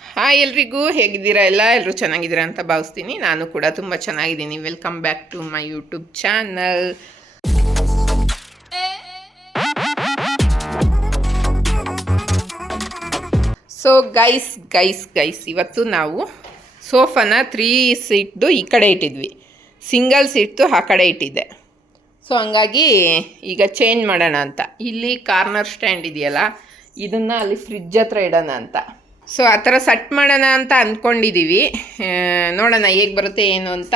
Hi ಎಲ್ರಿಗೂ, ಹೇಗಿದ್ದೀರಾ? ಎಲ್ಲರೂ ಚೆನ್ನಾಗಿದ್ದೀರಾ ಅಂತ ಭಾವಿಸ್ತೀನಿ. ನಾನು ಕೂಡ ತುಂಬ ಚೆನ್ನಾಗಿದ್ದೀನಿ. Welcome back to my YouTube channel. So guys ಇವತ್ತು ನಾವು ಸೋಫಾನ 3 ಸೀಟ್ದು ಈ ಕಡೆ ಇಟ್ಟಿದ್ವಿ, ಸಿಂಗಲ್ ಸೀಟ್ದು ಆ ಕಡೆ ಇಟ್ಟಿದ್ದೆ. ಸೊ ಹಂಗಾಗಿ ಈಗ ಚೇಂಜ್ ಮಾಡೋಣ ಅಂತ. ಇಲ್ಲಿ ಕಾರ್ನರ್ ಸ್ಟ್ಯಾಂಡ್ ಇದೆಯಲ್ಲ, ಇದನ್ನು ಅಲ್ಲಿ ಫ್ರಿಡ್ಜ್ ಹತ್ರ ಇಡೋಣ ಅಂತ. ಸೊ ಆ ಥರ ಸೆಟ್ ಮಾಡೋಣ ಅಂತ ಅಂದ್ಕೊಂಡಿದ್ದೀವಿ. ನೋಡೋಣ ಹೇಗೆ ಬರುತ್ತೆ ಏನು ಅಂತ.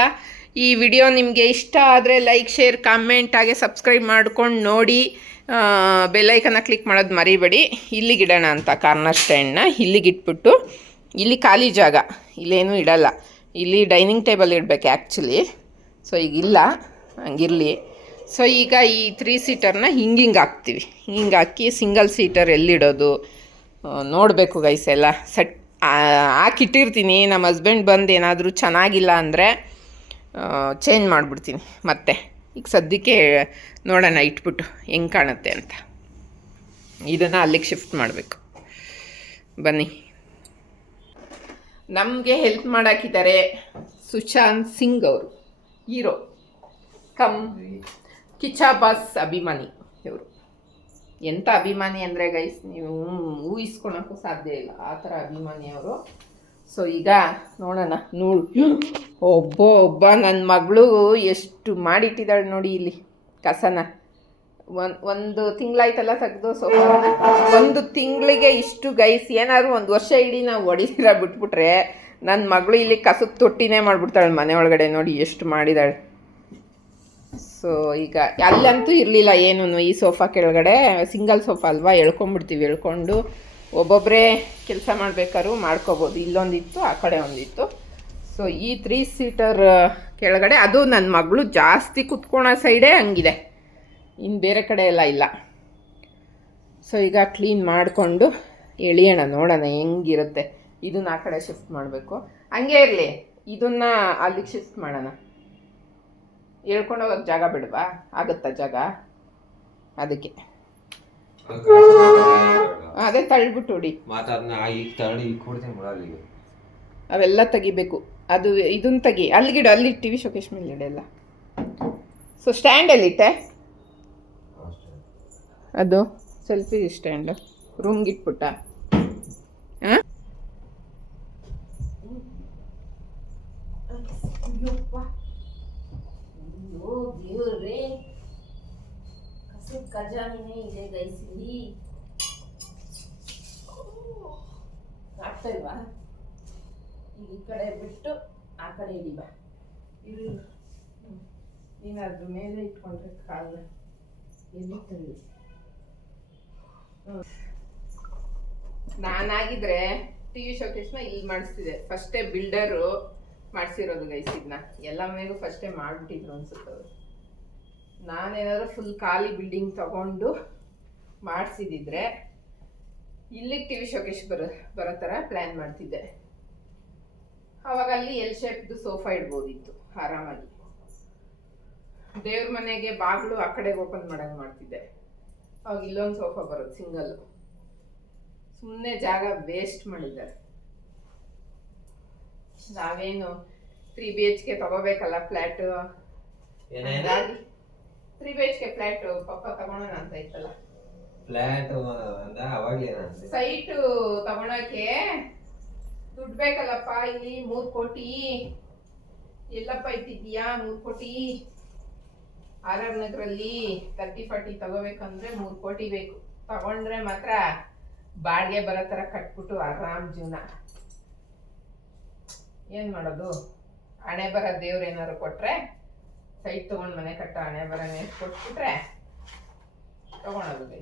ಈ ವಿಡಿಯೋ ನಿಮಗೆ ಇಷ್ಟ ಆದರೆ ಲೈಕ್, ಶೇರ್, ಕಾಮೆಂಟ್ ಹಾಗೆ ಸಬ್ಸ್ಕ್ರೈಬ್ ಮಾಡ್ಕೊಂಡು ನೋಡಿ. ಬೆಲ್ಲೈಕನ್ನ ಕ್ಲಿಕ್ ಮಾಡೋದು ಮರಿಬೇಡಿ. ಇಲ್ಲಿಗಿಡೋಣ ಅಂತ ಕಾರ್ನರ್ ಸ್ಟ್ಯಾಂಡ್ನ ಇಲ್ಲಿಗಿಟ್ಬಿಟ್ಟು, ಇಲ್ಲಿ ಖಾಲಿ ಜಾಗ, ಇಲ್ಲೇನೂ ಇಡಲ್ಲ. ಇಲ್ಲಿ ಡೈನಿಂಗ್ ಟೇಬಲ್ ಇಡಬೇಕು ಆ್ಯಕ್ಚುಲಿ. ಸೊ ಈಗಿಲ್ಲ, ಹಂಗಿರಲಿ. ಸೊ ಈಗ ಈ 3 ಸೀಟರ್ನ ಹಿಂಗೆ ಹಾಕ್ತೀವಿ. ಹಿಂಗೆ ಹಾಕಿ ಸಿಂಗಲ್ ಸೀಟರ್ ಎಲ್ಲಿಡೋದು ನೋಡಬೇಕು ಗೈಸ್. ಎಲ್ಲ ಸೆಟ್ ಹಾಕಿಟ್ಟಿರ್ತೀನಿ. ನಮ್ಮ ಹಸ್ಬೆಂಡ್ ಬಂದು ಏನಾದರೂ ಚೆನ್ನಾಗಿಲ್ಲ ಅಂದರೆ ಚೇಂಜ್ ಮಾಡಿಬಿಡ್ತೀನಿ ಮತ್ತೆ. ಈಗ ಸದ್ಯಕ್ಕೆ ನೋಡೋಣ ಇಟ್ಬಿಟ್ಟು ಹೆಂಗೆ ಕಾಣುತ್ತೆ ಅಂತ. ಇದನ್ನು ಅಲ್ಲಿಗೆ ಶಿಫ್ಟ್ ಮಾಡಬೇಕು. ಬನ್ನಿ. ನಮಗೆ ಹೆಲ್ಪ್ ಮಾಡೋಕ್ಕಿದ್ದಾರೆ ಸುಶಾಂತ್ ಸಿಂಗ್ ಅವರು, ಹೀರೋ ಕಮ್ ಕಿಚಾಬಾಸ್ ಅಭಿಮಾನಿ ಇವರು. ಎಂಥ ಅಭಿಮಾನಿ ಅಂದರೆ ಗೈಸ್, ನೀವು ಊಹಿಸ್ಕೊಳಕ್ಕೂ ಸಾಧ್ಯ ಇಲ್ಲ, ಆ ಥರ ಅಭಿಮಾನಿ ಅವರು. ಸೊ ಈಗ ನೋಡೋಣ. ಒಬ್ಬ ನನ್ನ ಮಗಳು ಎಷ್ಟು ಮಾಡಿಟ್ಟಿದ್ದಾಳೆ ನೋಡಿ ಇಲ್ಲಿ ಕಸನ. ಒಂದು ತಿಂಗಳಾಯ್ತಲ್ಲ ತೆಗೆದು. ಸೊ 1 ತಿಂಗಳಿಗೆ ಇಷ್ಟು ಗೈಸ್. ಏನಾದ್ರು 1 ವರ್ಷ ಇಡೀ ನಾವು ಹೊಡಿದಿರ ಬಿಟ್ಬಿಟ್ರೆ ನನ್ನ ಮಗಳು ಇಲ್ಲಿ ಕಸದ ತೊಟ್ಟಿನೇ ಮಾಡಿಬಿಡ್ತಾಳೆ ಮನೆ ಒಳಗಡೆ. ನೋಡಿ ಎಷ್ಟು ಮಾಡಿದಾಳೆ. ಸೊ ಈಗ ಅಲ್ಲಂತೂ ಇರಲಿಲ್ಲ ಏನೂ. ಈ ಸೋಫಾ ಕೆಳಗಡೆ ಸಿಂಗಲ್ ಸೋಫಾ ಅಲ್ವಾ, ಎಳ್ಕೊಂಬಿಡ್ತೀವಿ. ಎಳ್ಕೊಂಡು ಒಬ್ಬೊಬ್ಬರೇ ಕೆಲಸ ಮಾಡಬೇಕಾದ್ರೂ ಮಾಡ್ಕೋಬೋದು. ಇಲ್ಲೊಂದಿತ್ತು, ಆ ಕಡೆ ಒಂದಿತ್ತು. ಸೊ ಈ 3 ಸೀಟರ್ ಕೆಳಗಡೆ ಅದು ನನ್ನ ಮಗಳು ಜಾಸ್ತಿ ಕುತ್ಕೊಳೋ ಸೈಡೇ ಹಂಗಿದೆ, ಇನ್ನು ಬೇರೆ ಕಡೆ ಎಲ್ಲ ಇಲ್ಲ. ಸೊ ಈಗ ಕ್ಲೀನ್ ಮಾಡಿಕೊಂಡು ಎಳಿಯೋಣ, ನೋಡೋಣ ಹೆಂಗಿರುತ್ತೆ. ಇದನ್ನು ಆ ಕಡೆ ಶಿಫ್ಟ್ ಮಾಡಬೇಕು. ಹಂಗೆ ಇರಲಿ, ಇದನ್ನು ಅಲ್ಲಿಗೆ ಶಿಫ್ಟ್ ಮಾಡೋಣ. ಹೇಳ್ಕೊಂಡು ಹೋಗೋಕ್ಕೆ ಜಾಗ ಬಿಡವಾ? ಆಗುತ್ತಾ ಜಾಗ? ಅದಕ್ಕೆ ಅದೇ ತಳ್ಳಿಬಿಟ್ಟು ಹೊಡಿ. ಅವೆಲ್ಲ ತೆಗಿಬೇಕು. ಅದು ಇದನ್ನು ತೆಗಿ, ಅಲ್ಲಿಗಿಡು. ಅಲ್ಲಿ ಟಿ ವಿ ಶೋಕೇಶ್ ಮೇಲೆ ಇಡೆಲ್ಲ. ಸೊ ಸ್ಟ್ಯಾಂಡಲ್ಲಿಟ್ಟೆ ಅದು ಸೆಲ್ಫಿ ಸ್ಟ್ಯಾಂಡ್ ರೂಮ್ಗೆ ಇಟ್ಬಿಟ್ಟ. ಹಾಂ, ದೇವ್ರೇ, ಕಸದ ಖಜಾನೆ ಇದೆ ಗೈಸ್ ಇಲ್ಲಿ. ಆಗ್ತಾ ಇಲ್ವಾ? ಈಗ ಈ ಕಡೆ ಬಿಟ್ಟು ಆ ಕಡೆ ಇಡಿಬ. ಇದು ಏನಾದ್ರು ಮೇಲೆ ಇಟ್ಕೊಂಡ್ರೆ ಕಾಲು ಎಲ್ಲಿ ತಂದು. ನಾನಾಗಿದ್ರೆ ಟಿ ವಿ ಶೋಕೇಸ್ನ ಇಲ್ಲಿ ಮಾಡಿಸ್ತಿದ್ದೆ. ಫಸ್ಟೇ ಬಿಲ್ಡರು ಮಾಡಿಸಿರೋದು ಗೈಸ್. ಇದನ್ನ ಎಲ್ಲ ಮನೆಗೂ ಫಸ್ಟೇ ಮಾಡಿಬಿಟ್ಟಿದ್ರು ಅನ್ಸುತ್ತೆ ಅವರು. ನಾನೇನಾದರೂ ಫುಲ್ ಖಾಲಿ ಬಿಲ್ಡಿಂಗ್ ತಗೊಂಡು ಮಾಡಿಸಿದಿದ್ರೆ ಇಲ್ಲಿಗೆ ಟಿ ವಿ ಶೋಕೇಶ್ ಬರೋ ಥರ ಪ್ಲ್ಯಾನ್ ಮಾಡ್ತಿದ್ದೆ. ಆವಾಗ ಅಲ್ಲಿ ಎಲ್ ಶೇಪ್ದು ಸೋಫಾ ಇಡ್ಬೋದಿತ್ತು ಆರಾಮಾಗಿ. ದೇವ್ರ ಮನೆಗೆ ಬಾಗಿಲು ಆ ಕಡೆಗೆ ಓಪನ್ ಮಾಡಂಗೆ ಮಾಡ್ತಿದ್ದೆ. ಅವಾಗ ಇಲ್ಲೊಂದು ಸೋಫಾ ಬರೋದು ಸಿಂಗಲ್. ಸುಮ್ಮನೆ ಜಾಗ ವೇಸ್ಟ್ ಮಾಡಿದ್ದಾರೆ. ನಾವೇನು 3 BHK ತಗೋಬೇಕಲ್ಲ ಫ್ಲ್ಯಾಟು. 3 BHK ಫ್ಲ್ಯಾಟು ಪಪ್ಪ ತಗೊಳೋಣ ಅಂತ ಇತ್ತಲ್ಲ. ಸೈಟು ತಗೊಳಕ್ಕೆ ದುಡ್ಡು ಬೇಕಲ್ಲಪ್ಪ. ಇಲ್ಲಿ 3 ಕೋಟಿ ಎಲ್ಲಪ್ಪ ಇಟ್ಟಿದ್ದೀಯಾ? 3 ಕೋಟಿ RR ನಗರಲ್ಲಿ 30-40 ತಗೋಬೇಕಂದ್ರೆ 3 ಕೋಟಿ ಬೇಕು. ತಗೊಂಡ್ರೆ ಮಾತ್ರ ಬಾಡಿಗೆ ಬರೋ ಥರ ಕಟ್ಬಿಟ್ಟು ಆರಾಮ್ ಜೀವನ. ಏನು ಮಾಡೋದು? ಹಣೆ ಬರ ದೇವ್ರು ಏನಾದ್ರು ಕೊಟ್ಟರೆ, ಸೈಟ್ ತೊಗೊಂಡು ಮನೆ ಕಟ್ಟೋ ಹಣೆ ಬರನೇ ಕೊಟ್ಬಿಟ್ರೆ ತೊಗೊಳೋದು.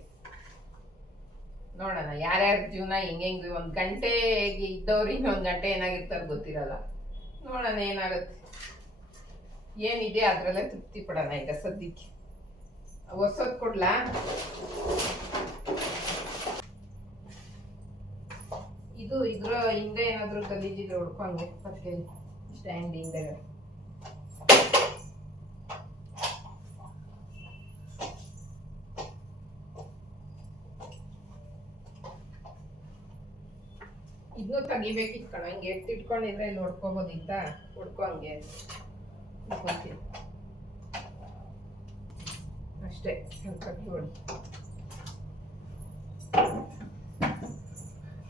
ನೋಡೋಣ ಯಾರ್ಯಾರ ಜೀವನ ಹೆಂಗೆ 1 ಗಂಟೆಗೆ ಇದ್ದವ್ರು ಇನ್ನೊಂದು ಗಂಟೆ ಏನಾಗಿರ್ತಾರೆ ಗೊತ್ತಿರಲ್ಲ. ನೋಡೋಣ ಏನಾಗುತ್ತೆ. ಏನಿದೆ ಅದರಲ್ಲೇ ತೃಪ್ತಿ ಪಡೋಣ ಈಗ ಸದ್ಯಕ್ಕೆ. ಹೊಸದು ಕೊಡ್ಲಾ? ಇದ್ರ ಹಿಂದೆ ಏನಾದರೂ ಗಲೀಜಿದ್ರೆ ಹೊಡ್ಕೊಂಡೆ ಮತ್ತೆ ಸ್ಟ್ಯಾಂಡ್ ಹಿಂದೆ. ಇದನ್ನು ತೆಗಿಬೇಕಿತ್ತು ಕಣ, ಹಿಂಗೆ ಎತ್ತಿಟ್ಕೊಂಡಿದ್ರೆ ಇಲ್ಲಿ ಹೊಡ್ಕೋಬೋದಿತ್ತ, ಹೊಡ್ಕೊ ಹಂಗೆ ಅಷ್ಟೇ.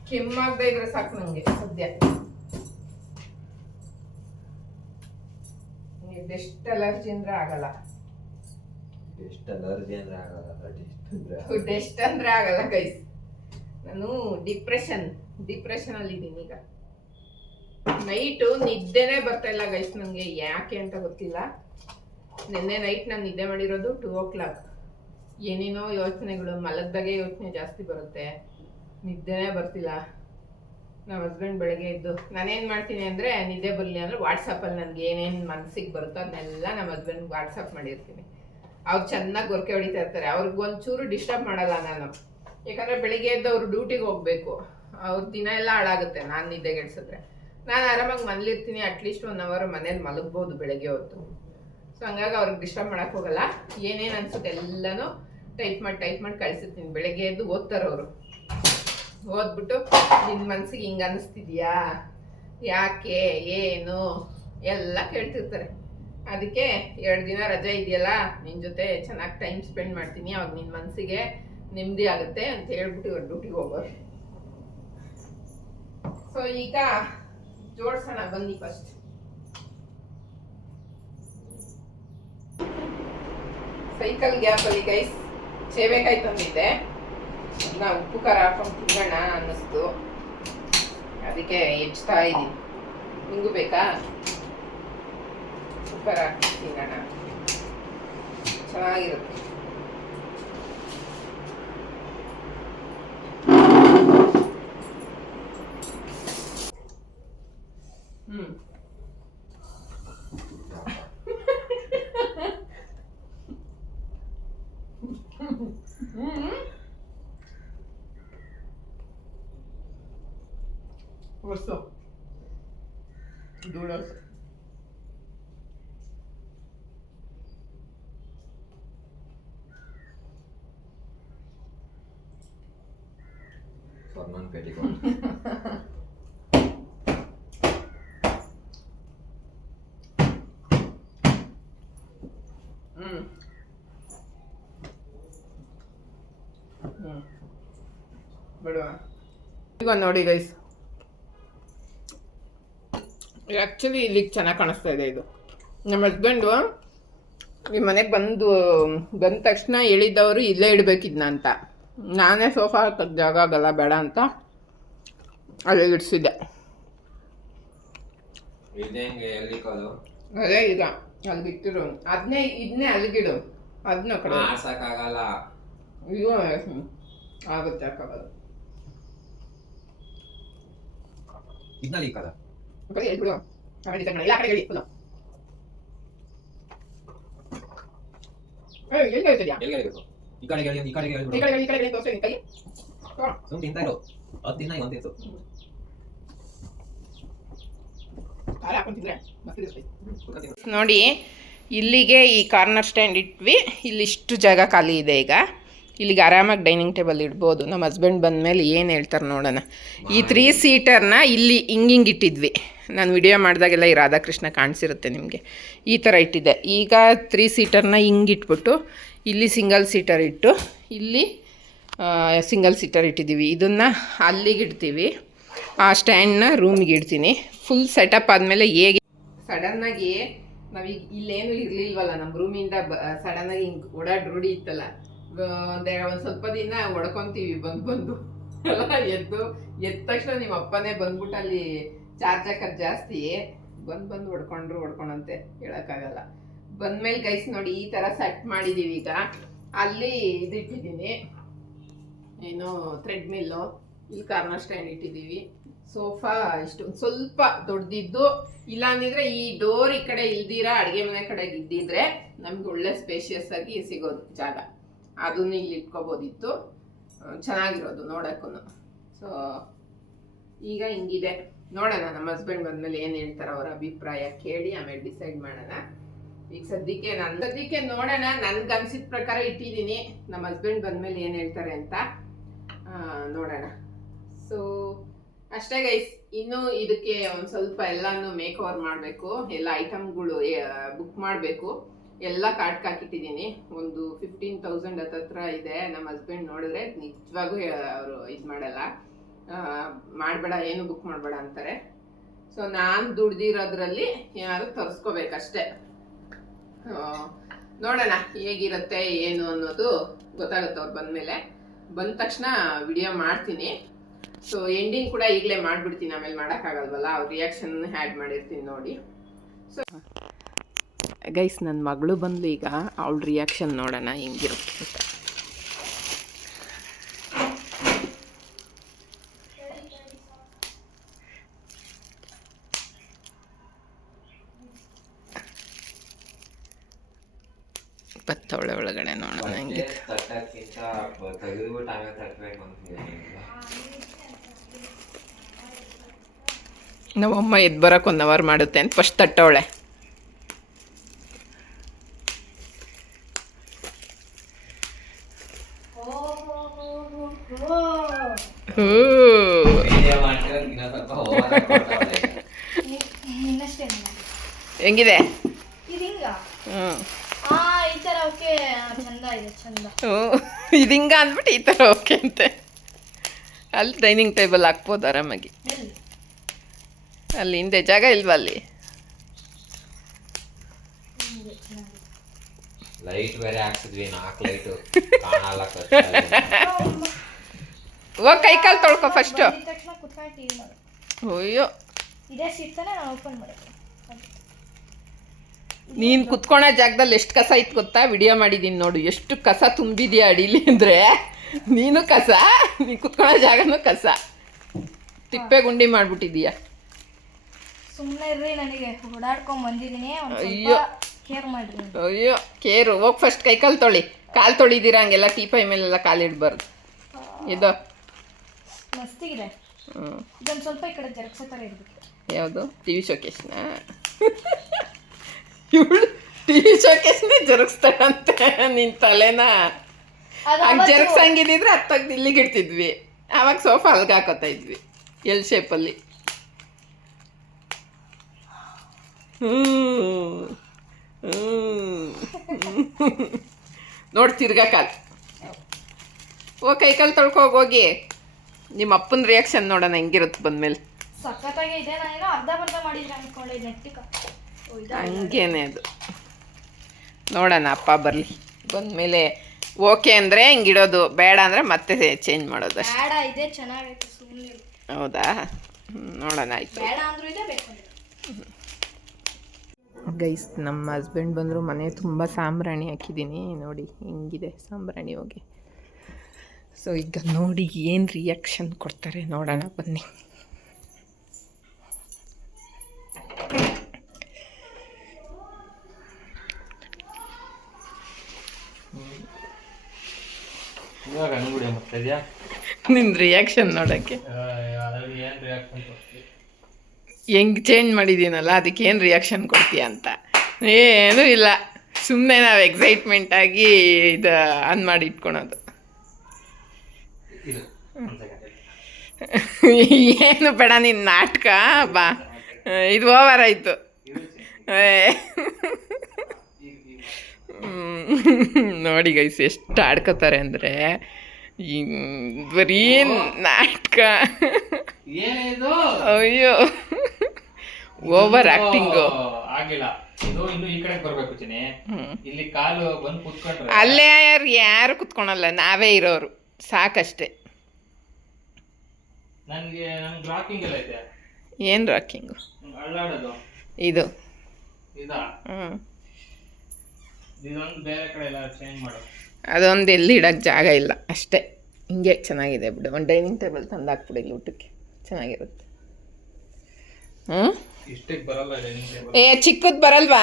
ಕೆಮ್ಮಾಗದೆ ಇದ್ರೆ ಸಾಕು ನಂಗೆ ಸದ್ಯ. ಡೆಸ್ಟ್ ಅಲರ್ಜಿ ಅಂದ್ರೆ ಆಗಲ್ಲ, ಡೆಸ್ಟ್ ಅಂದ್ರೆ ಆಗಲ್ಲ ಗೈಸ್. ನಾನು ಡಿಪ್ರೆಷನ್ ಅಲ್ಲಿ ಇದ್ದೀನಿ ಈಗ. ನೈಟು ನಿದ್ದೆನೇ ಬರ್ತಾ ಇಲ್ಲ ಗೈಸ್ ನನಗೆ, ಯಾಕೆ ಅಂತ ಗೊತ್ತಿಲ್ಲ. ನಿನ್ನೆ ನೈಟ್ ನಾನು ನಿದ್ದೆ ಮಾಡಿರೋದು 2 o'clock. ಏನೇನೋ ಯೋಚನೆಗಳು, ಮಲಗ್ದಾಗೆ ಯೋಚನೆ ಜಾಸ್ತಿ ಬರುತ್ತೆ, ನಿದ್ದೆನೇ ಬರ್ತಿಲ್ಲ. ನಮ್ಮ ಹಸ್ಬೆಂಡ್ ಬೆಳಗ್ಗೆ ಎದ್ದು ನಾನೇನು ಮಾಡ್ತೀನಿ ಅಂದರೆ, ನಿದ್ದೆ ಬರಲಿ ಅಂದರೆ ವಾಟ್ಸಪ್ಪಲ್ಲಿ ನನಗೆ ಏನೇನು ಮನಸ್ಸಿಗೆ ಬರುತ್ತೋ ಅದನ್ನೆಲ್ಲ ನಮ್ಮ ಹಸ್ಬೆಂಡ್ ವಾಟ್ಸಪ್ ಮಾಡಿರ್ತೀನಿ. ಅವ್ರು ಚೆನ್ನಾಗಿ ಗೊರಕೆ ಹೊಡಿತಾ ಇರ್ತಾರೆ, ಅವ್ರಿಗೆ ಒಂಚೂರು ಡಿಸ್ಟರ್ಬ್ ಮಾಡಲ್ಲ ನಾನು. ಯಾಕಂದರೆ ಬೆಳಿಗ್ಗೆ ಎದ್ದು ಅವ್ರು ಡ್ಯೂಟಿಗೆ ಹೋಗಬೇಕು, ಅವ್ರ ದಿನ ಎಲ್ಲ ಹಾಳಾಗುತ್ತೆ ನಾನು ನಿದ್ದೆಗೆಡ್ಸಿದ್ರೆ. ನಾನು ಆರಾಮಾಗಿ ಮನೇಲಿರ್ತೀನಿ, ಅಟ್ಲೀಸ್ಟ್ 1 hour ಮನೇಲಿ ಮಲಗ್ಬೋದು ಬೆಳಗ್ಗೆ ಹೊತ್ತು. ಸೊ ಹಂಗಾಗಿ ಅವ್ರಿಗೆ ಡಿಸ್ಟರ್ಬ್ ಮಾಡೋಕ್ಕೆ ಹೋಗಲ್ಲ. ಏನೇನು ಅನ್ಸುತ್ತೆ ಎಲ್ಲನೂ ಟೈಪ್ ಮಾಡಿ ಕಳಿಸಿರ್ತೀನಿ. ಬೆಳಗ್ಗೆ ಎದ್ದು ಓದ್ತಾರೆ ಅವರು. ಓದ್ಬಿಟ್ಟು ನಿನ್ನ ಮನಸ್ಸಿಗೆ ಹಿಂಗೆ ಅನ್ನಿಸ್ತಿದ್ಯಾ, ಯಾಕೆ, ಏನು ಎಲ್ಲ ಕೇಳ್ತಿರ್ತಾರೆ. ಅದಕ್ಕೆ 2 ದಿನ ರಜೆ ಇದೆಯಲ್ಲ, ನಿನ್ನ ಜೊತೆ ಚೆನ್ನಾಗಿ ಟೈಮ್ ಸ್ಪೆಂಡ್ ಮಾಡ್ತೀನಿ, ಅವಾಗ ನಿನ್ನ ಮನಸ್ಸಿಗೆ ನೆಮ್ಮದಿ ಆಗುತ್ತೆ ಅಂತ ಹೇಳ್ಬಿಟ್ಟು ಇವ್ರು ಡ್ಯೂಟಿಗೆ ಹೋಗೋರು. ಸೊ ಈಗ ಜೋಡ್ಸೋಣ ಬನ್ನಿ. ಫಸ್ಟ್ ಸೈಕಲ್ ಗ್ಯಾಪಲ್ಲಿ ಗೈಸ್ ಸೇವೆಕಾಯಿ ತಂದಿದ್ದೆ, ನಾ ಉಪ್ಪು ಖಾರ ಹಾಕೊಂಡು ತಿನ್ನೋಣ ಅನ್ನಿಸ್ತು, ಅದಕ್ಕೆ ಹೆಚ್ಚ್ತಾ ಇದ್ದೀನಿ. ನಿಂಗೂ ಬೇಕಾ? ಉಪ್ಪು ಖಾರ ಹಾಕಿ ತಿನ್ನೋಣ, ಚೆನ್ನಾಗಿರುತ್ತೆ. Questo dura. Forman petticoat. ಬಿಡುವ. ಈಗ ನೋಡಿ ಗೈಸ್, ಆ್ಯಕ್ಚುಲಿ ಇಲ್ಲಿಗೆ ಚೆನ್ನಾಗಿ ಕಾಣಿಸ್ತಾ ಇದೆ. ಇದು ನಮ್ಮ ಹಸ್ಬೆಂಡು ಈ ಮನೆಗೆ ಬಂದ ತಕ್ಷಣ ಹೇಳಿದ್ದವರು ಇಲ್ಲೇ ಇಡಬೇಕಿದ್ನ ಅಂತ. ನಾನೇ ಸೋಫಾ ಜಾಗ ಆಗಲ್ಲ ಬೇಡ ಅಂತ ಅಲ್ಲೇ ಇಡಿಸಿದ್ದೆ. ಅದೇ ಈಗ ಅಲ್ಲಿಗೆ ಇಟ್ಟಿರು, ಇದನ್ನೇ ಅಲ್ಲಿಗಿಡು, ಅದನ್ನ ಕಡೆ ಆಗಲ್ಲ. ಅಯ್ಯೋ ಆಗುತ್ತೆ, ಹಾಕಾಗಲ್ಲ. ಇದನ್ನ ಇಕ್ಕಲ್ಲ ಹೇಳ್ಬಿಡು, ಎಲ್ಲ ಕಡೆ ಹೇಳಿ. ಎಲ್ಲಿ ಹೇಳ್ತಿದ್ಯಾ? ಈ ಕಡೆಗೆ ಹೇಳಿ, ಈ ಕಡೆಗೆ ಹೇಳ್ಬಿಡು. ಈ ಕಡೆ ತೋರಿಸಿ ಕೈ. ಸುಮ್ಮನೆ ತಿಂತಾ ಇರು, 10 ದಿನ ಒಂದು ತಿಂತು. ನೋಡಿ, ಇಲ್ಲಿಗೆ ಈ ಕಾರ್ನರ್ ಸ್ಟ್ಯಾಂಡ್ ಇಟ್ವಿ. ಇಲ್ಲಿ ಇಷ್ಟು ಜಾಗ ಖಾಲಿ ಇದೆ. ಈಗ ಇಲ್ಲಿಗೆ ಆರಾಮಾಗಿ ಡೈನಿಂಗ್ ಟೇಬಲ್ ಇಡ್ಬೋದು. ನಮ್ಮ ಹಸ್ಬೆಂಡ್ ಬಂದಮೇಲೆ ಏನು ಹೇಳ್ತಾರೆ ನೋಡೋಣ. ಈ 3 ಸೀಟರ್ನ ಇಲ್ಲಿ ಹಿಂಗಿಂಗೆ ಇಟ್ಟಿದ್ವಿ. ನಾನು ವಿಡಿಯೋ ಮಾಡಿದಾಗೆಲ್ಲ ಈ ರಾಧಾಕೃಷ್ಣ ಕಾಣಿಸಿರುತ್ತೆ ನಿಮಗೆ. ಈ ಥರ ಇಟ್ಟಿದ್ದೆ. ಈಗ 3 ಸೀಟರ್ನ ಹಿಂಗೆ ಇಟ್ಬಿಟ್ಟು ಇಲ್ಲಿ ಸಿಂಗಲ್ ಸೀಟರ್ ಇಟ್ಟು ಇಲ್ಲಿ ಸಿಂಗಲ್ ಸೀಟರ್ ಇಟ್ಟಿದ್ದೀವಿ. ಇದನ್ನು ಅಲ್ಲಿಗೆ ಇಡ್ತೀವಿ, ಆ ಸ್ಟ್ಯಾಂಡ್ನ ರೂಮಿಗೆ ಇಡ್ತೀನಿ. ಫುಲ್ ಸೆಟಪ್ ಆದಮೇಲೆ ಹೇಗೆ ಸಡನ್ನಾಗಿ ನಾವೀಗ ಇಲ್ಲೇನು ಇರಲಿಲ್ವಲ್ಲ, ನಮ್ಮ ರೂಮಿಂದ ಸಡನ್ನಾಗಿ ಹಿಂಗೆ ಓಡಾಡಿ ರೂಢಿ ಇತ್ತಲ್ಲ, ಒಂದು ಸ್ವಲ್ಪ ದಿನ ಹೊಡ್ಕೊತೀವಿ ಬಂದು ಎಲ್ಲ ಎದ್ದ ತಕ್ಷಣ ನಿಮ್ಮ ಅಪ್ಪನೇ ಬಂದ್ಬಿಟ್ಟು ಅಲ್ಲಿ ಚಾರ್ಜ್ ಹಾಕೋದು ಜಾಸ್ತಿ, ಬಂದು ಹೊಡ್ಕೊಂಡಂತೆ ಹೇಳೋಕ್ಕಾಗಲ್ಲ. ಬಂದ್ಮೇಲೆ ಗೈಸ್ ನೋಡಿ ಈ ಥರ ಸೆಟ್ ಮಾಡಿದ್ದೀವಿ. ಈಗ ಅಲ್ಲಿ ಇದಿಟ್ಟಿದ್ದೀನಿ, ಏನು ಥ್ರೆಡ್ ಮಿಲ್ಲು, ಇಲ್ಲಿ ಕಾರ್ನರ್ ಸ್ಟ್ಯಾಂಡ್ ಇಟ್ಟಿದ್ದೀವಿ. ಸೋಫಾ ಇಷ್ಟು ಸ್ವಲ್ಪ ದೊಡ್ಡದಿದ್ದು, ಇಲ್ಲ ಅಂದಿದ್ರೆ ಈ ಡೋರ್ ಈ ಕಡೆ ಇಲ್ದಿರ ಅಡುಗೆ ಮನೆ ಕಡೆಗೆ ಇದ್ದಿದ್ರೆ ನಮ್ಗೆ ಒಳ್ಳೆ ಸ್ಪೇಷಿಯಸ್ ಆಗಿ ಸಿಗೋದು ಜಾಗ. ಅದನ್ನು ಇಲ್ಲಿ ಇಟ್ಕೋಬೋದಿತ್ತು, ಚೆನ್ನಾಗಿರೋದು ನೋಡೋಕ್ಕೂ. ಸೊ ಈಗ ಹಿಂಗಿದೆ, ನೋಡೋಣ ನಮ್ಮ ಹಸ್ಬೆಂಡ್ ಬಂದಮೇಲೆ ಏನು ಹೇಳ್ತಾರೆ, ಅವರ ಅಭಿಪ್ರಾಯ ಕೇಳಿ ಆಮೇಲೆ ಡಿಸೈಡ್ ಮಾಡೋಣ. ಈಗ ಸದ್ಯಕ್ಕೆ ನೋಡೋಣ, ನನ್ಗೆ ಅನ್ಸಿದ ಪ್ರಕಾರ ಇಟ್ಟಿದ್ದೀನಿ. ನಮ್ಮ ಹಸ್ಬೆಂಡ್ ಬಂದಮೇಲೆ ಏನು ಹೇಳ್ತಾರೆ ಅಂತ ನೋಡೋಣ. ಸೊ ಅಷ್ಟೇ ಗೈಸ್. ಇನ್ನು ಇದಕ್ಕೆ ಒಂದು ಸ್ವಲ್ಪ ಎಲ್ಲಾನು ಮೇಕ್ ಓವರ್ ಮಾಡಬೇಕು, ಎಲ್ಲ ಐಟಮ್ಗಳು ಬುಕ್ ಮಾಡಬೇಕು. ಎಲ್ಲ ಕಾರ್ಡ್ಗೆ ಹಾಕಿಟ್ಟಿದ್ದೀನಿ. ಒಂದು 15,000 ಹತ್ರ ಇದೆ. ನಮ್ಮ ಹಸ್ಬೆಂಡ್ ನೋಡಿದ್ರೆ ನಿಜವಾಗೂ ಅವರು ಇದು ಮಾಡಲ್ಲ, ಮಾಡಬೇಡ, ಏನು ಬುಕ್ ಮಾಡಬೇಡ ಅಂತಾರೆ. ಸೊ ನಾನು ದುಡ್ದಿರೋದ್ರಲ್ಲಿ ಏನಾದ್ರು ತರಿಸ್ಕೋಬೇಕಷ್ಟೇ. ನೋಡೋಣ ಹೇಗಿರುತ್ತೆ ಏನು ಅನ್ನೋದು ಗೊತ್ತಾಗುತ್ತೆ ಅವ್ರು ಬಂದಮೇಲೆ. ಬಂದ ತಕ್ಷಣ ವಿಡಿಯೋ ಮಾಡ್ತೀನಿ. ಸೊ ಎಂಡಿಂಗ್ ಕೂಡ ಈಗಲೇ ಮಾಡಿಬಿಡ್ತೀನಿ, ಆಮೇಲೆ ಮಾಡೋಕ್ಕಾಗಲ್ವಲ್ಲ. ಅವ್ರ ರಿಯಾಕ್ಷನ್ ಆ್ಯಡ್ ಮಾಡಿರ್ತೀನಿ ನೋಡಿ. ಸೊ ಗೈಸ್, ನನ್ನ ಮಗಳು ಬಂದು ಈಗ ಅವಳ ರಿಯಾಕ್ಷನ್ ನೋಡೋಣ ಹೆಂಗಿರುತ್ತೆ ಅಂತ. ಬತ್ತವಳೆ ಒಳಗಡೆ ನೋಡೋಣ ಹೆಂಗೆ. ನಮ್ಮಮ್ಮ ಎದ್ದು ಬರೋಕೆ 1 ಅವರ್ ಮಾಡುತ್ತೆ ಅಂತ ಫಸ್ಟ್ ತಟ್ಟವಳೆ. ಹೆಂಗಿದೆ? ಇದು ಹಿಂಗ ಅಂದ್ಬಿಟ್ಟು ಈ ಥರ ಓಕೆ ಅಂತೆ. ಅಲ್ಲಿ ಡೈನಿಂಗ್ ಟೇಬಲ್ ಹಾಕ್ಬೋದು ಆರಾಮಾಗಿ. ಅಲ್ಲಿ ಹಿಂದೆ ಜಾಗ ಇಲ್ವಾ? ಅಲ್ಲಿ ಲೈಟ್ ಬೇರೆ ಹಾಕ್ಸಿದ್ವಿ, 4 ಲೈಟ್ ಕಾಣಲ್ಲ. ಹೋಗಿ ಕೈ ಕಾಲು ತೊಳ್ಕೊ ಫಸ್ಟು. ಅಯ್ಯೋ, ನೀನು ಕುತ್ಕೊಳ್ಳೋ ಜಾಗದಲ್ಲಿ ಎಷ್ಟು ಕಸ ಇತ್ತು ಗೊತ್ತಾ? ವಿಡಿಯೋ ಮಾಡಿದ್ದೀನಿ ನೋಡು, ಎಷ್ಟು ಕಸ ತುಂಬಿದೆಯಾ ಅಡಿಲಿ ಅಂದರೆ. ನೀನು ಕಸ, ನೀನು ಕುತ್ಕೊಳ್ಳೋ ಜಾಗನೂ ಕಸ, ತಿಪ್ಪೆ ಗುಂಡಿ ಮಾಡಿಬಿಟ್ಟಿದೀಯ. ಸುಮ್ಮನೆ ಇರ್ರಿ, ನನಗೆ ಓಡಾಡ್ಕೊಂಡ್ ಬಂದಿದ್ದೀನಿ. ಅಯ್ಯೋ ಕೇರ್ ಮಾಡ್ರಿ. ಅಯ್ಯೋ ಕೇರು. ಹೋಗಿ ಫಸ್ಟ್ ಕೈ ಕಾಲು ತೊಳಿ. ಕಾಲು ತೊಳಿದಿರ ಹಂಗೆಲ್ಲ ಟೀಪೈ ಮೇಲೆಲ್ಲ ಕಾಲಿಡಬಾರ್ದು. ಇದು ಮಸ್ತಿಗಿದೆ. ಇದೊಂದು ಸ್ವಲ್ಪ ಈ ಕಡೆ ಜರಗ್ಸೋ ಥರ ಇರಬೇಕು. ಯಾವುದು? ಟಿ ವಿ ಶೋಕೇಶ್ನ? ಇವಳು ಟಿ ವಿ ಶೋಕೇಶ್ನೇ ಜರುಗಿಸ್ತಾಳಂತೆ ನಿನ್ನ ತಲೆನ. ಹಂಗೆ ಜರುಗ್ಸಂಗಿದ್ದಿದ್ರೆ ಅದು ತೆಗ್ದು ಇಲ್ಲಿಗೆ ಇಡ್ತಿದ್ವಿ. ಆವಾಗ ಸೋಫಾ ಅಲ್ಗೆ ಹಾಕೋತಾ ಇದ್ವಿ ಎಲ್ ಶೇಪಲ್ಲಿ. ನೋಡಿ ತಿರ್ಗಾ ಕಾಲು. ಓ ಕೈ ಕಾಲು ತೊಳ್ಕೋಗಿ. ನಿಮ್ಮ ಅಪ್ಪನ ರಿಯಾಕ್ಷನ್ ನೋಡೋಣ ಹೆಂಗಿರುತ್ತೆ ಬಂದಮೇಲೆ. ಸಖತ್ತಾಗಿ ಇದೆ. ನಾನೇನೋ ಅರ್ಧ ಮಾಡಿದ್ರೆ ಅನ್ಕೊಂಡಿದ್ದೆ. ಹಂಗೇನೆ ಅದು. ನೋಡೋಣ ಅಪ್ಪ ಬರಲಿ, ಬಂದಮೇಲೆ ಓಕೆ ಅಂದರೆ ಹಿಂಗಿಡೋದು, ಬೇಡ ಅಂದರೆ ಮತ್ತೆ ಚೇಂಜ್ ಮಾಡೋದು ಅಷ್ಟೇ. ಬೇಡ ಇದೆ ಚೆನ್ನಾಗೈತೆ ಸುಮ್ಮನೆ. ಹೌದಾ? ನೋಡೋಣ ಆಯಿತು. ಬೇಡ ಅಂದ್ರೂ ಇದೆ, ಬೇಕು ಗೈಸ್, ನಮ್ಮ ಹಸ್ಬೆಂಡ್ ಬಂದರು. ಮನೆ ತುಂಬ ಸಾಂಬ್ರಾಣಿ ಹಾಕಿದ್ದೀನಿ ನೋಡಿ, ಹಿಂಗಿದೆ ಸಾಂಬ್ರಾಣಿ ಹೋಗಿ. ಸೊ ಈಗ ನೋಡಿ ಏನು ರಿಯಾಕ್ಷನ್ ಕೊಡ್ತಾರೆ ನೋಡೋಣ ಬನ್ನಿ. ನಿನ್ನ ರಿಯಾಕ್ಷನ್ ನೋಡೋಕ್ಕೆ ಹೆಂಗೆ ಚೇಂಜ್ ಮಾಡಿದ್ದೀನಲ್ಲ, ಅದಕ್ಕೆ ಏನು ರಿಯಾಕ್ಷನ್ ಕೊಡ್ತೀಯ ಅಂತ. ಏನೂ ಇಲ್ಲ, ಸುಮ್ಮನೆ ನಾವು ಎಕ್ಸೈಟ್ಮೆಂಟಾಗಿ ಇದು ಆನ್ ಮಾಡಿ ಇಟ್ಕೊಳೋದು. ಏನು ಬೇಡ ನಿನ್ನ ನಾಟಕ, ಬಾ, ಇದು ಓವರ್ ಆಯಿತು. ನೋಡಿ ಗೈಸ್ ಎಷ್ಟು ಆಡ್ಕೋತಾರೆ ಅಂದರೆ, ಬರೀ ನಾಟಕ. ಅಯ್ಯೋ, ಓವರ್ ಆಕ್ಟಿಂಗು ಆಗಿಲ್ಲ. ಇನ್ನು ಈ ಕಡೆ ಬರಬೇಕು ಚಿನಿ. ಇಲ್ಲಿ ಕಾಲು ಬಂದು ಕುತ್ಕೊಂಡ್ರೆ ಅಲ್ಲೇ ಯಾರು ಕುತ್ಕೊಳಲ್ಲ, ನಾವೇ ಇರೋರು ಸಾಕಷ್ಟೇ. ನನಗೆ ರಾಕಿಂಗ್ ಎಲ್ಲ ಐತೆ. ಏನು ರಾಕಿಂಗು? ಅಳ್ಳಾಡೋದು ಇದು. ಇದಾ? ಇದೊಂದು ಬೇರೆ ಕಡೆ ಎಲ್ಲ ಚೇಂಜ್ ಮಾಡೋದು. ಅದೊಂದು ಎಲ್ಲಿ ಇಡೋಕ್ಕೆ ಜಾಗ ಇಲ್ಲ ಅಷ್ಟೇ. ಹಿಂಗೆ ಚೆನ್ನಾಗಿದೆ ಬಿಡು. ಒಂದು ಡೈನಿಂಗ್ ಟೇಬಲ್ ತಂದು ಹಾಕ್ಬಿಡಿ ಇಲ್ಲಿ ಊಟಕ್ಕೆ, ಚೆನ್ನಾಗಿರುತ್ತೆ. ಇಷ್ಟಕ್ಕೆ ಬರಲ್ಲ ಡೈನಿಂಗ್ ಟೇಬಲ್. ಚಿಕ್ಕದು ಬರಲ್ವಾ?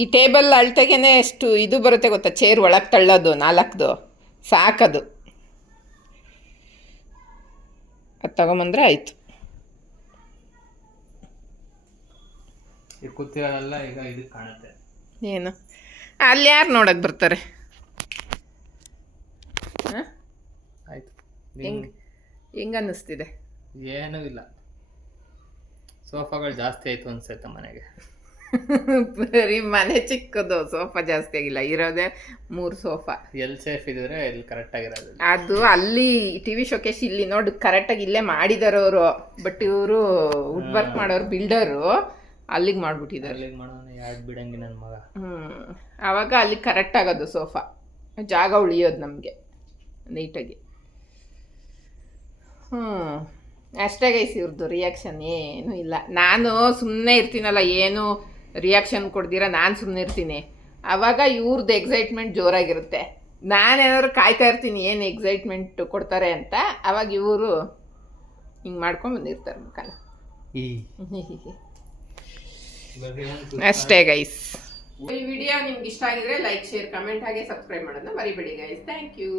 ಈ ಟೇಬಲ್ ಅಳ್ತೆಗೇನೆ ಎಷ್ಟು ಇದು ಬರುತ್ತೆ ಗೊತ್ತಾ? ಚೇರ್ ಒಳಗೆ ತಳ್ಳೋದು 4ದು ಸಾಕದು. ಅದು ತಗೊಂಬಂದ್ರೆ ಆಯಿತು. ಈಗ ಕೂತಿರೋದೆಲ್ಲ ಈಗ ಇದಕ್ಕೆ ಕಾಣುತ್ತೆ. ಏನು ಅಲ್ಲಿ ಯಾರು ನೋಡಕ್ಕೆ ಬರ್ತಾರೆ? ಆಯಿತು. ಹೆಂಗೆ ಅನ್ನಿಸ್ತಿದೆ? ಏನೂ ಇಲ್ಲ. ಸೋಫಾಗಳು ಜಾಸ್ತಿ ಆಯ್ತು ಅನ್ಸುತ್ತೆ ಮನೆಗೆ. ಬರೀ ಮನೆ ಚಿಕ್ಕದು, ಸೋಫಾ ಜಾಸ್ತಿ ಆಗಿಲ್ಲ, ಇರೋದೇ 3 ಸೋಫಾ. ಎಲ್ಲಿ ಸೇಫ್ ಇದ್ರೆ ಇಲ್ಲಿ ಕರೆಕ್ಟ್ ಆಗಿರೋದು. ಅದು ಅಲ್ಲಿ ಟಿವಿ ಶೋಕೇಶ್ ಇಲ್ಲಿ ನೋಡಿ ಕರೆಕ್ಟಾಗಿ ಇಲ್ಲೇ ಮಾಡಿದಾರೆ ಅವರು, ಬಟ್ ಇವರು ವುಡ್ ವರ್ಕ್ ಮಾಡೋರು ಬಿಲ್ಡರು ಅಲ್ಲಿಗೆ ಮಾಡ್ಬಿಟ್ಟಿದ್ದಾರೆ. ಅಲ್ಲಿಗೆ ಮಾಡೋಣ ಯಾಕೆ ಬಿಡಂಗಿ ನನ್ನ ಮಗ. ಆವಾಗ ಅಲ್ಲಿ ಕರೆಕ್ಟ್ ಆಗೋದು ಸೋಫಾ, ಜಾಗ ಉಳಿಯೋದು ನಮಗೆ ನೀಟಾಗಿ. ಅಷ್ಟೇ ಗೈಸ್, ಇವ್ರದ್ದು ರಿಯಾಕ್ಷನ್ ಏನೂ ಇಲ್ಲ. ನಾನು ಸುಮ್ಮನೆ ಇರ್ತೀನಲ್ಲ, ಏನು ರಿಯಾಕ್ಷನ್ ಕೊಡ್ದಿರ ನಾನು ಸುಮ್ಮನೆ ಇರ್ತೀನಿ, ಆವಾಗ ಇವ್ರದ್ದು ಎಕ್ಸೈಟ್ಮೆಂಟ್ ಜೋರಾಗಿರುತ್ತೆ. ನಾನೇನಾದ್ರು ಕಾಯ್ತಾ ಇರ್ತೀನಿ ಏನು ಎಕ್ಸೈಟ್ಮೆಂಟ್ ಕೊಡ್ತಾರೆ ಅಂತ, ಆವಾಗ ಇವರು ಹಿಂಗೆ ಮಾಡ್ಕೊಂಡು ಬಂದಿರ್ತಾರೆ ಮುಖನ. ಅಷ್ಟೇ ಗೈಸ್. ಈ ವಿಡಿಯೋ ನಿಮ್ಗೆ ಇಷ್ಟ ಆಗಿದ್ರೆ ಲೈಕ್, ಶೇರ್, ಕಮೆಂಟ್ ಹಾಗೆ ಸಬ್ಸ್ಕ್ರೈಬ್ ಮಾಡೋದನ್ನ ಮರಿಬೇಡಿ ಗೈಸ್. Thank you.